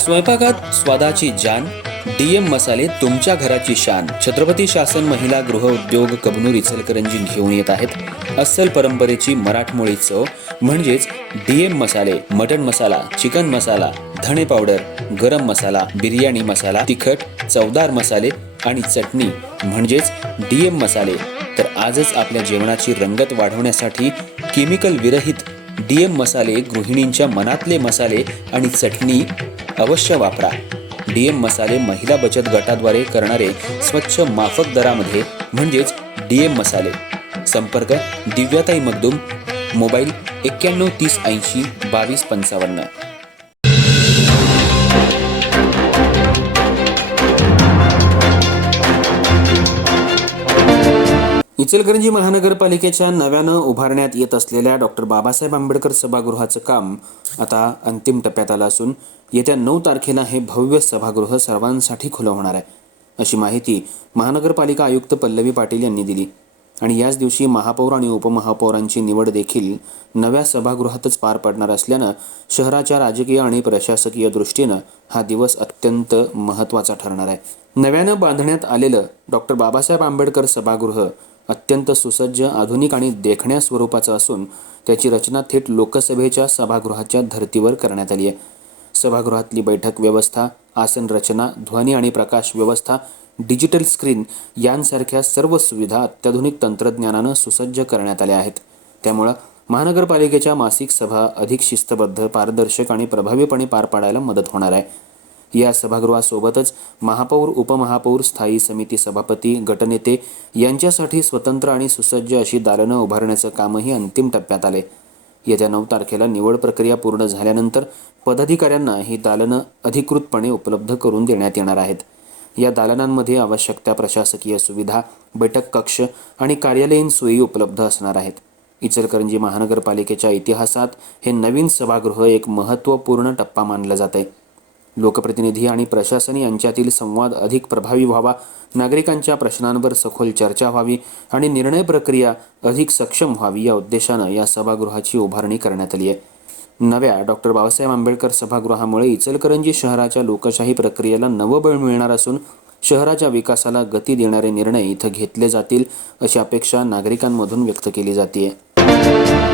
स्वयंपाकात स्वादाची जान, डीएम मसाले तुमच्या घराची शान. छत्रपती शासन महिला गृह उद्योग कबनूर इचलकरंजी घेऊन येत आहेत अस्सल परंपरेची मराठमोळी चव म्हणजेच डीएम मसाले. मटन मसाला, चिकन मसाला, धणे पावडर, गरम मसाला, बिर्याणी मसाला, तिखट चवदार मसाले आणि चटणी म्हणजेच डीएम मसाले. तर आजच आपल्या जेवणाची रंगत वाढवण्यासाठी केमिकल विरहित डीएम मसाले, गृहिणींच्या मनातले मसाले आणि चटणी अवश्य वापरा. डीएम मसाले महिला बचत गटाद्वारे करणारे स्वच्छ माफक दरामध्ये म्हणजेच डीएम मसाले. संपर्क दिव्याताई मगदूम, मोबाईल 91 30 80 22 55. इचलकरंजी महानगरपालिकेच्या नव्यानं उभारण्यात येत असलेल्या डॉक्टर बाबासाहेब आंबेडकर सभागृहाचं काम आता अंतिम टप्प्यात आलं असून येत्या 9 तारखेला हे भव्य सभागृह सर्वांसाठी खुलं होणार आहे, अशी माहिती महानगरपालिका आयुक्त पल्लवी पाटील यांनी दिली. आणि याच दिवशी महापौर आणि उपमहापौरांची निवड देखील नव्या सभागृहातच पार पडणार असल्यानं शहराच्या राजकीय आणि प्रशासकीय दृष्टीनं हा दिवस अत्यंत महत्त्वाचा ठरणार आहे. नव्यानं बांधण्यात आलेलं डॉक्टर बाबासाहेब आंबेडकर सभागृह अत्यंत सुसज्ज, आधुनिक आणि देखण्या स्वरूपाचं असून त्याची रचना थेट लोकसभेच्या सभागृहाच्या धर्तीवर करण्यात आली आहे. सभागृहातली बैठक व्यवस्था, आसन रचना, ध्वनी आणि प्रकाश व्यवस्था, डिजिटल स्क्रीन यांसारख्या सर्व सुविधा अत्याधुनिक तंत्रज्ञानानं सुसज्ज करण्यात आल्या आहेत. त्यामुळं महानगरपालिकेच्या मासिक सभा अधिक शिस्तबद्ध, पारदर्शक आणि प्रभावीपणे पार पाडायला मदत होणार आहे. या सभागृहासोबतच महापौर, उपमहापौर, स्थायी समिती सभापती, गटनेते यांच्यासाठी स्वतंत्र आणि सुसज्ज अशी दालनं उभारण्याचं कामही अंतिम टप्प्यात आले. येत्या 9 तारखेला निवड प्रक्रिया पूर्ण झाल्यानंतर पदाधिकाऱ्यांना ही दालनं अधिकृतपणे उपलब्ध करून देण्यात येणार आहेत. या दालनांमध्ये आवश्यक त्या प्रशासकीय सुविधा, बैठक कक्ष आणि कार्यालयीन सोयी उपलब्ध असणार आहेत. इचलकरंजी महानगरपालिकेच्या इतिहासात हे नवीन सभागृह एक महत्त्वपूर्ण टप्पा मानला जात आहे. लोकप्रतिनिधी आणि प्रशासन यांच्यातील संवाद अधिक प्रभावी व्हावा, नागरिकांच्या प्रश्नांवर सखोल चर्चा व्हावी आणि निर्णय प्रक्रिया अधिक सक्षम व्हावी या उद्देशानं या सभागृहाची उभारणी करण्यात आली आहे. नव्या डॉक्टर बाबासाहेब आंबेडकर सभागृहामुळे इचलकरंजी शहराच्या लोकशाही प्रक्रियेला नवं बळ मिळणार असून शहराच्या विकासाला गती देणारे निर्णय इथं घेतले जातील अशी अपेक्षा नागरिकांमधून व्यक्त केली जाते.